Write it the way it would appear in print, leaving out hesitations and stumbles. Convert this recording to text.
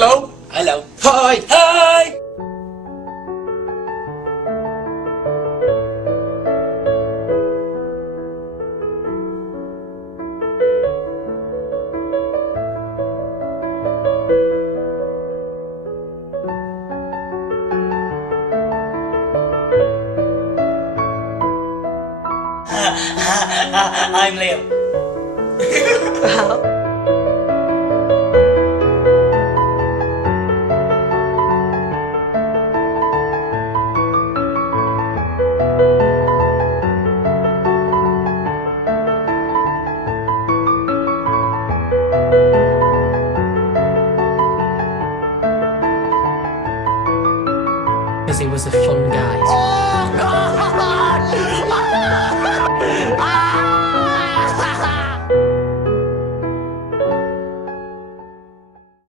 Hello. Hello. Hi. Hi. I'm Leo. Wow. Because he was a fun guy.